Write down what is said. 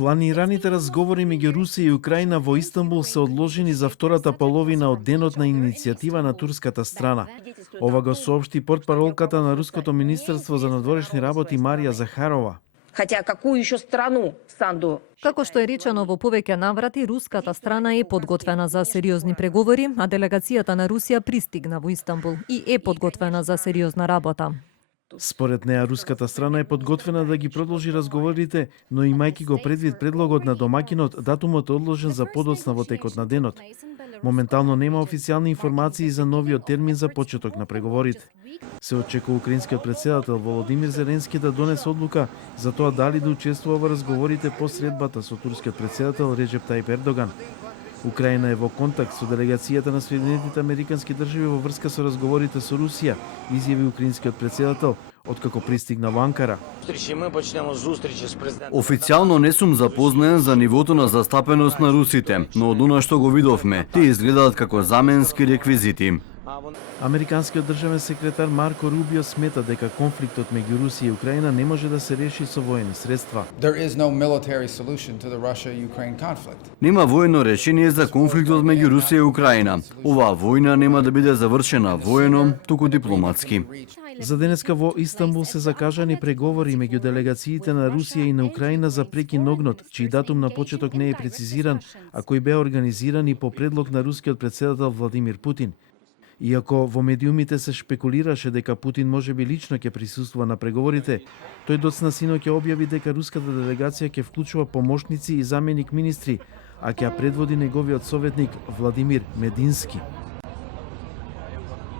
Планираните разговори меѓу Русија и Украина во Истанбул се одложени за втората половина од денот на иницијатива на турската страна. Ова го соопшти портпаролката на Руското министерство за надворешни работи Марија Захарова. Хотя какую еще страну Санду? Како што е речено во повеќе наврати, руската страна е подготвена за сериозни преговори, а делегацијата на Русија пристигна во Истанбул и е подготвена за сериозна работа. Според неа, руската страна е подготвена да ги продолжи разговорите, но имајќи го предвид предлогот на домакинот, датумот е одложен за подоцна во текот на денот. Моментално нема официјални информации за новиот термин за почеток на преговорите. Се очекува украинскиот претседател Володимир Зеленски да донесе одлука за тоа дали да учествува во разговорите по средбата со турскиот претседател Реджеп Тајип Ердоган. Украина е во контакт со делегацијата на Соединетите Американски држави во врска со разговорите со Русија, изјави украинскиот претседател откако пристигна во Анкара. Официјално не сум запознаен за нивото на застапеност на русите, но од она што го видовме, тие изгледаат како заменски реквизити. Американскиот државен секретар Марко Рубио смета дека конфликтот меѓу Русија и Украина не може да се реши со воени средства. Нема воено решение за конфликтот меѓу Русија и Украина. Оваа војна нема да биде завршена воено, туку дипломатски. За денеска во Истанбул се закажани преговори меѓу делегациите на Русија и на Украина за прекин на огнот, чиј датум на почеток не е прецизиран, а кој беа организирани по предлог на рускиот претседател Владимир Путин. Иако во медиумите се шпекулираше дека Путин можеби лично ќе присуствува на преговорите, тој доцна синоќа објави дека руската делегација ќе вклучува помошници и заменик министри, а ќе ја предводи неговиот советник Владимир Медински.